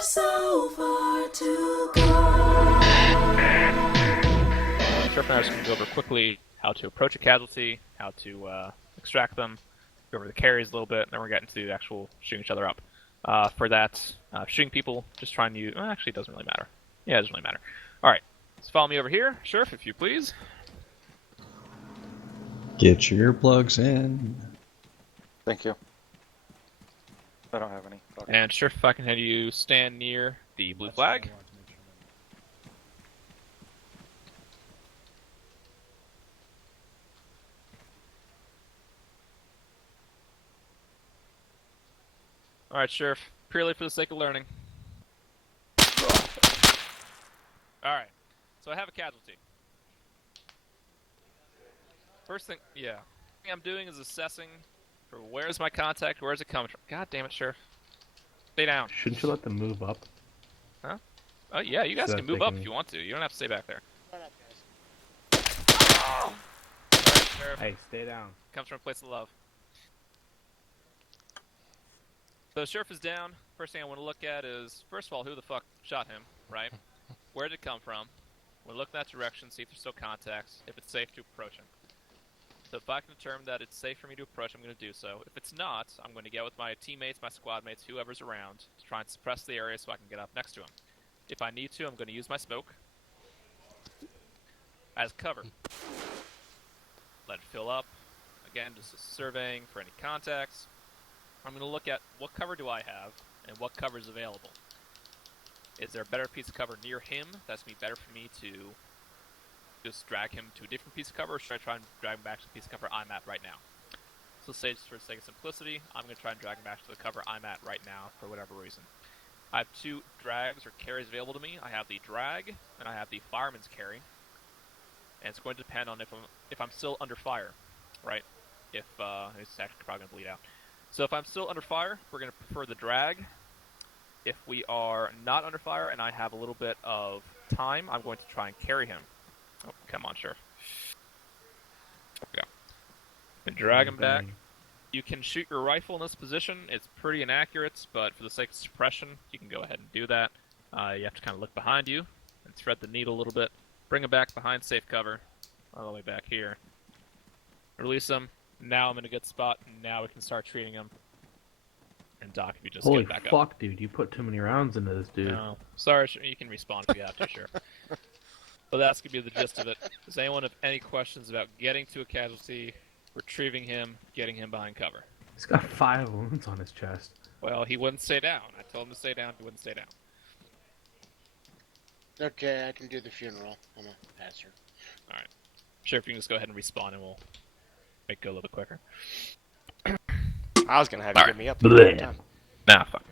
so far to go. Sheriff and I are just going to go over quickly how to approach a casualty, how to extract them, go over the carries a little bit, and then we're getting to the actual shooting each other up. For that, shooting people, just trying to use... Well, actually, it doesn't really matter. Yeah, it doesn't really matter. Alright, let's follow me over here. Sheriff, if you please. Get your earplugs in. Thank you. I don't have any. Okay. And Sheriff, if I can have you stand near the blue flag. Alright, Sheriff, purely for the sake of learning. Alright, so I have a casualty. First thing I'm doing is assessing for where's my contact, where's it coming from. God damn it, Sheriff. Stay down. Shouldn't you let them move up? Huh? Oh, yeah, you guys So can that move they up can- if you want to. You don't have to stay back there. Alright, Sheriff. Hey, stay down. Comes from a place of love. So the Sheriff is down. First thing I want to look at is, first of all, who the fuck shot him, right? Where did it come from? We'll look in that direction, see if there's still contacts, if it's safe to approach him. So if I can determine that it's safe for me to approach, I'm going to do so. If it's not, I'm going to get with my teammates, my squad mates, whoever's around, to try and suppress the area so I can get up next to him. If I need to, I'm going to use my smoke as cover. Let it fill up. Again, just surveying for any contacts. I'm going to look at what cover do I have and what cover is available. Is there a better piece of cover near him that's going to be better for me to just drag him to a different piece of cover, or should I try and drag him back to the piece of cover I'm at right now? So say just for the sake of simplicity, I'm going to try and drag him back to the cover I'm at right now for whatever reason. I have two drags or carries available to me. I have the drag, and I have the fireman's carry. And it's going to depend on if I'm still under fire, right? If it's actually probably going to bleed out. So if I'm still under fire, we're going to prefer the drag. If we are not under fire and I have a little bit of time, I'm going to try and carry him. Oh, come on, Sheriff. There we go. And drag him back. You can shoot your rifle in this position. It's pretty inaccurate, but for the sake of suppression, you can go ahead and do that. You have to kind of look behind you and thread the needle a little bit. Bring him back behind safe cover, all the way back here. Release him. Now I'm in a good spot. Now we can start treating him. And Doc, if you just Holy get back up. fuck, dude! You put too many rounds into this dude. No. Sorry, you can respawn if you have to, sure. But that's going to be the gist of it. Does anyone have any questions about getting to a casualty, retrieving him, getting him behind cover? He's got 5 wounds on his chest. Well, he wouldn't stay down. I told him to stay down. He wouldn't stay down. Okay, I can do the funeral. I'm a pastor. Alright. Sure, if you can just go ahead and respawn and we'll make it go a little bit quicker. I was gonna have you give me up. Bleh. Nah, fuck.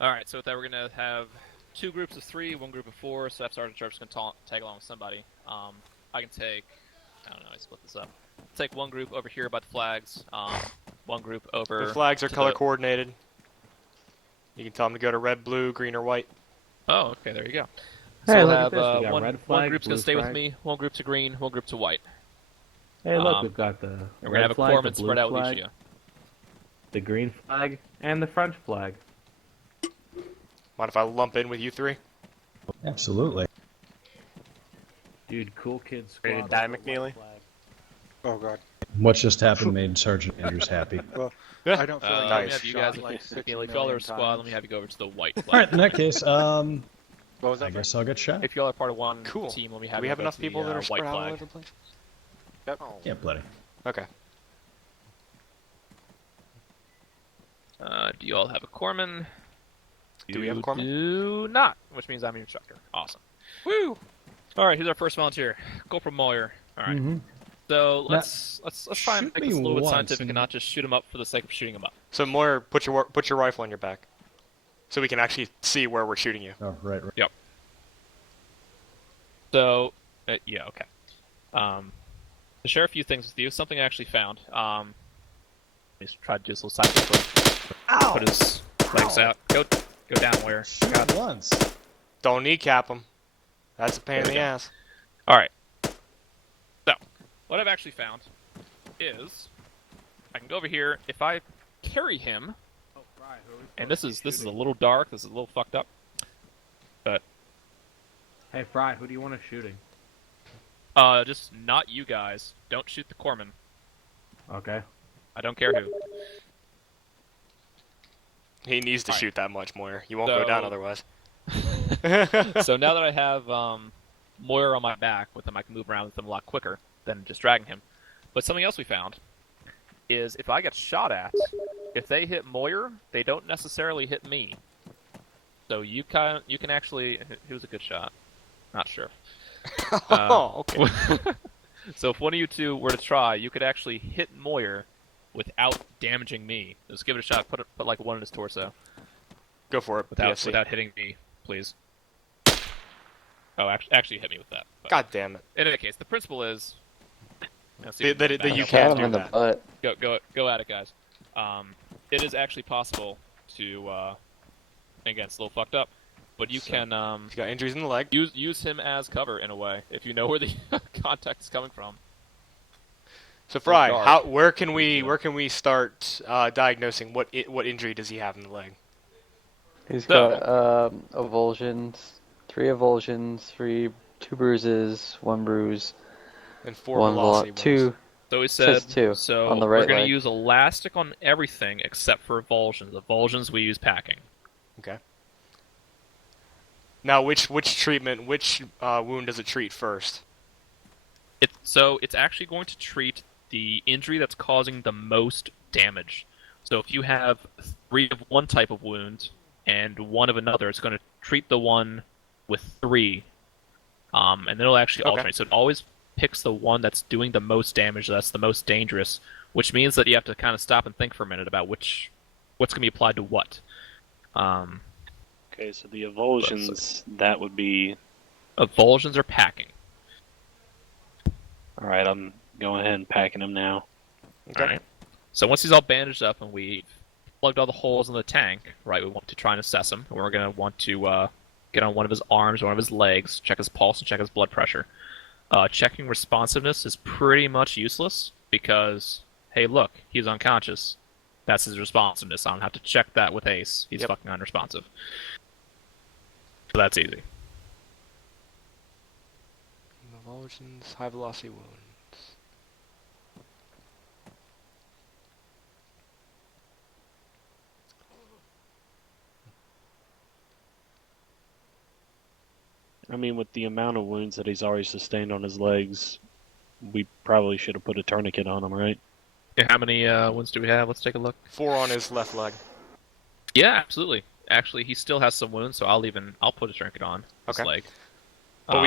Alright, so with that, we're going to have 2 groups of 3, 1 group of 4. Staff Sergeant Sharp's going to tag along with somebody. I can take... I don't know, I split this up. Take 1 group over here by the flags. 1 group over... The flags are to color the... coordinated. You can tell them to go to red, blue, green, or white. Oh, okay, there you go. Hey, So we'll look at have this. We got one, red flag, one group's going blue to stay with flag. me, 1 group to green, 1 group to white. Hey, look, we've got the And we're going red to have a flag, the corpsman blue spread out with flag, each of you. the green flag, and the French flag. Mind if I lump in with you 3? Absolutely. Dude, cool kid squad. Ready to die, McNeely? Oh god. What just happened made Sergeant Andrews happy. Well, Yeah. I don't feel like Let me Nice. have you guys, like 6 if you all million are squad, let me have you go over to the white flag. All right, in that case, What was that? I guess I'll get shot. If you all are part of one Cool. team, let me Do have we you have go enough to the, people that are white spread out all flag. over the place? Yep. Yeah, plenty. Okay. Do you all have a corpsman? Do we have a corpsman? Do not, which means I'm your instructor. Awesome. Woo! All right, here's our first volunteer, Corporal Moyer. All right. Mhm. So let's try and shoot make me this a little bit once scientific and- and not just shoot him up for the sake of shooting him up. So Moyer, put your rifle on your back, so we can actually see where we're shooting you. Oh, right. So, yeah, okay. To share a few things with you, something I actually found. He's tried to do this little side flip. Put his legs out. Go down where? Shoot once. Don't kneecap him. That's a pain in There we the go. ass. Alright. So, what I've actually found is I can go over here. If I carry him, And this is a little dark. This is a little fucked up. But Hey, Fry, who do you want us shooting? just not you guys. Don't shoot the corpsman. Okay. I don't care who. He needs to Alright. shoot that much more. You won't go down So- otherwise. So now that I have Moira on my back with him, I can move around with him a lot quicker than just dragging him. But something else we found is if I get shot at, if they hit Moira, they don't necessarily hit me. So you can actually. Who's a good shot? Not sure. Oh, okay. So if one of you two were to try, you could actually hit Moyer without damaging me. Just give it a shot. Put like one in his torso Go for it. PFC. without hitting me, please. Oh, actually hit me with that. But God damn it. in any case, the principle is. That you Stab can't him do in the that. butt. Go at it, guys. It is actually possible to. Again, it's a little fucked up, but you can He's got injuries in the leg. use him as cover in a way if you know where the contact is coming from. So Fry, dark. where can we start diagnosing what injury does he have in the leg? He's So- got avulsions, 3 avulsions, 2 bruises, 1 bruise, And 4 1 velocity wounds. 2. So he said, Says two so on the we're right going to leg. use elastic on everything except for avulsions. Avulsions we use packing. Okay. Now, which wound does it treat first? So it's actually going to treat the injury that's causing the most damage. So if you have 3 of one type of wound and 1 of another, it's going to treat the one with 3, and then it'll actually Okay. alternate. So it always picks the one that's doing the most damage, that's the most dangerous, which means that you have to kind of stop and think for a minute about what's going to be applied to what. Okay, so the avulsions, that would be... Avulsions are packing. Alright, I'm going ahead and packing them now. Okay. Alright. So once he's all bandaged up and we've plugged all the holes in the tank, right, we want to try and assess him. And we're going to want to get on one of his arms, one of his legs, check his pulse, and check his blood pressure. Checking responsiveness is pretty much useless because, hey, look, he's unconscious. That's his responsiveness. I don't have to check that with Ace. He's Yep. fucking unresponsive. So that's easy. Avulsions, high velocity wounds. I mean, with the amount of wounds that he's already sustained on his legs, we probably should have put a tourniquet on him, right? Yeah, how many wounds do we have? Let's take a look. 4 on his left leg. Yeah, absolutely. Actually, he still has some wounds, so I'll put a tourniquet on his Okay. leg. But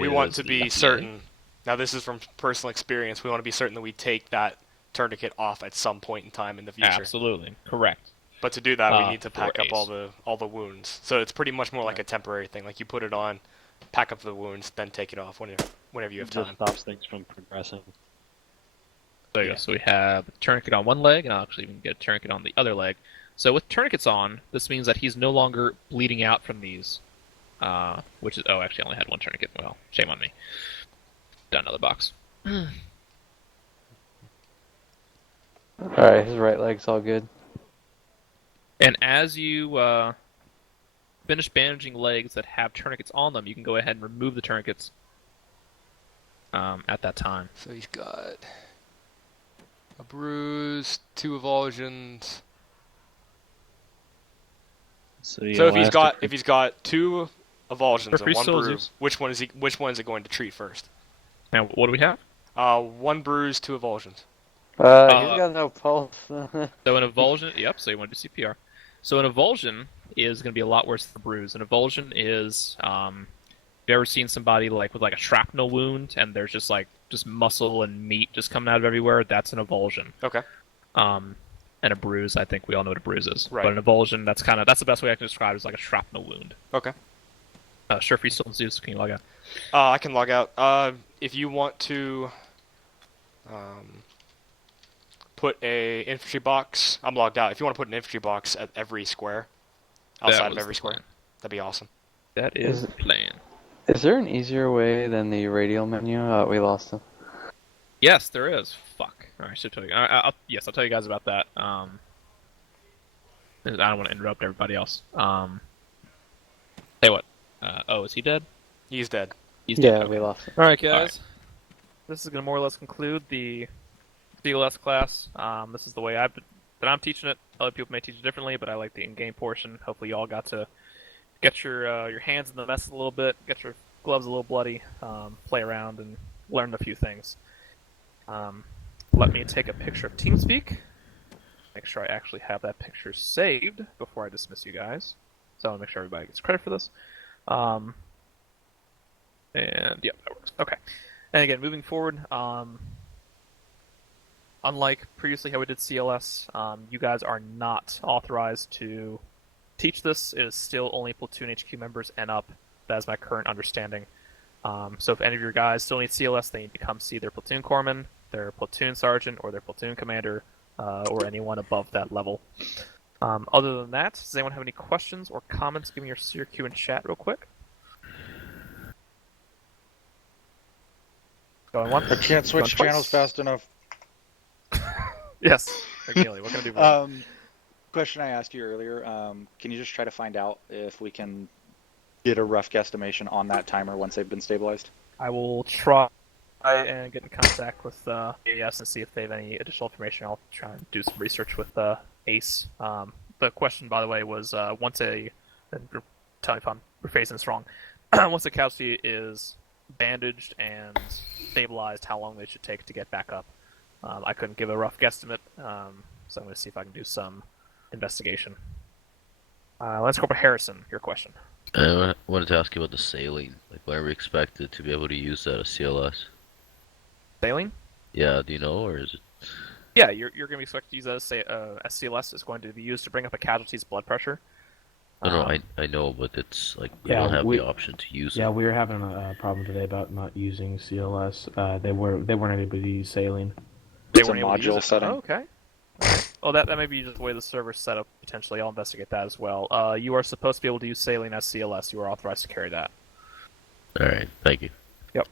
we want to be left leg. certain. Now, this is from personal experience. We want to be certain that we take that tourniquet off at some point in time in the future. Absolutely, correct. But to do that, we need to for pack up Ace. all the wounds. So it's pretty much more like a temporary thing. Like you put it on, pack up the wounds, then take it off whenever you have It just time. stops things from progressing. There you go. So we have a tourniquet on one leg, and I'll actually even get a tourniquet on the other leg. So with tourniquets on, this means that he's no longer bleeding out from these. Which is actually I only had one tourniquet. Well, shame on me. Done another box. Alright, his right leg's all good. And as you finish bandaging legs that have tourniquets on them, you can go ahead and remove the tourniquets at that time. So he's got a bruise, 2 avulsions. So, the So elastic- if he's got 2 avulsions Or and 1 free bruise, which one is it going to treat first? Now, what do we have? 1 bruise, 2 avulsions. He's got no pulse. So an avulsion, yep, so you want to do CPR. So an avulsion is going to be a lot worse than a bruise. An avulsion is, have you ever seen somebody like with like a shrapnel wound and there's just muscle and meat just coming out of everywhere? That's an avulsion. Okay. And a bruise, I think we all know what a bruise is. Right. But an avulsion, that's the best way I can describe it, is like a shrapnel wound. Okay. Sure, if you're still in Zeus, can you log out? I can log out. If you want to put a infantry box, I'm logged out. If you want to put an infantry box at every square, outside of was every the square, plan. that'd be awesome. That is Is- the plan. Is there an easier way than the radial menu? We lost him. Yes, there is. Fuck. Alright, I should tell you. Yes, I'll tell you guys about that. I don't want to interrupt everybody else. Hey, what? Is he dead? He's dead. He's dead. Yeah, Okay. we lost it. All right, guys. This is going to more or less conclude the CLS class. This is the way that I'm teaching it. Other people may teach it differently, but I like the in-game portion. Hopefully, you all got to get your hands in the mess a little bit, get your gloves a little bloody, play around, and learn a few things. Let me take a picture of TeamSpeak. Make sure I actually have that picture saved before I dismiss you guys. So I want to make sure everybody gets credit for this. And yeah, that works. Okay. And again, moving forward, unlike previously how we did CLS, you guys are not authorized to teach this. It is still only Platoon HQ members and up. That is my current understanding. So if any of your guys still need CLS, they need to come see their platoon corpsman, their platoon sergeant, or their platoon commander, or anyone above that level. Other than that, does anyone have any questions or comments? Give me your CRQ in chat real quick. Going once. I can't switch Going channels twice. fast enough. Yes. McNeely, what can I do for you? Question I asked you earlier. Can you just try to find out if we can get a rough guesstimation on that timer once they've been stabilized? I will try and get in contact with AES and see if they have any additional information. I'll try and do some research with ACE. The question, by the way, was once tell me if I'm rephrasing this wrong, once a casualty is bandaged and stabilized, how long they should take to get back up. I couldn't give a rough guesstimate, so I'm going to see if I can do some investigation. Lance Corporal Harrison, your question. I wanted to ask you about the saline. Like, when are we expected to be able to use that as CLS? Saline? Yeah, do you know, or is it? Yeah, you're going to be expected to use that as CLS. It's going to be used to bring up a casualty's blood pressure. No, I know, but it's like we Yeah, don't have we- the option to use Yeah, it. we were having a problem today about not using CLS. They weren't able to use saline. They It's a weren't able to use module it. setting. Oh, okay. Oh, that may be just the way the server's set up, potentially. I'll investigate that as well. You are supposed to be able to use saline as CLS. You are authorized to carry that. Alright, thank you. Yep.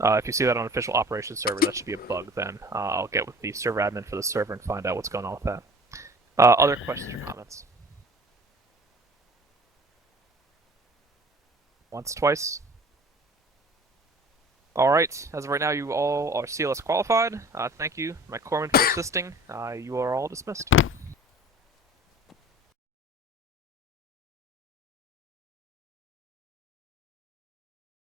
If you see that on official operations server, that should be a bug then. I'll get with the server admin for the server and find out what's going on with that. Other questions or comments? Once, twice? Alright, as of right now, you all are CLS qualified. Thank you, my corpsman, for assisting. You are all dismissed.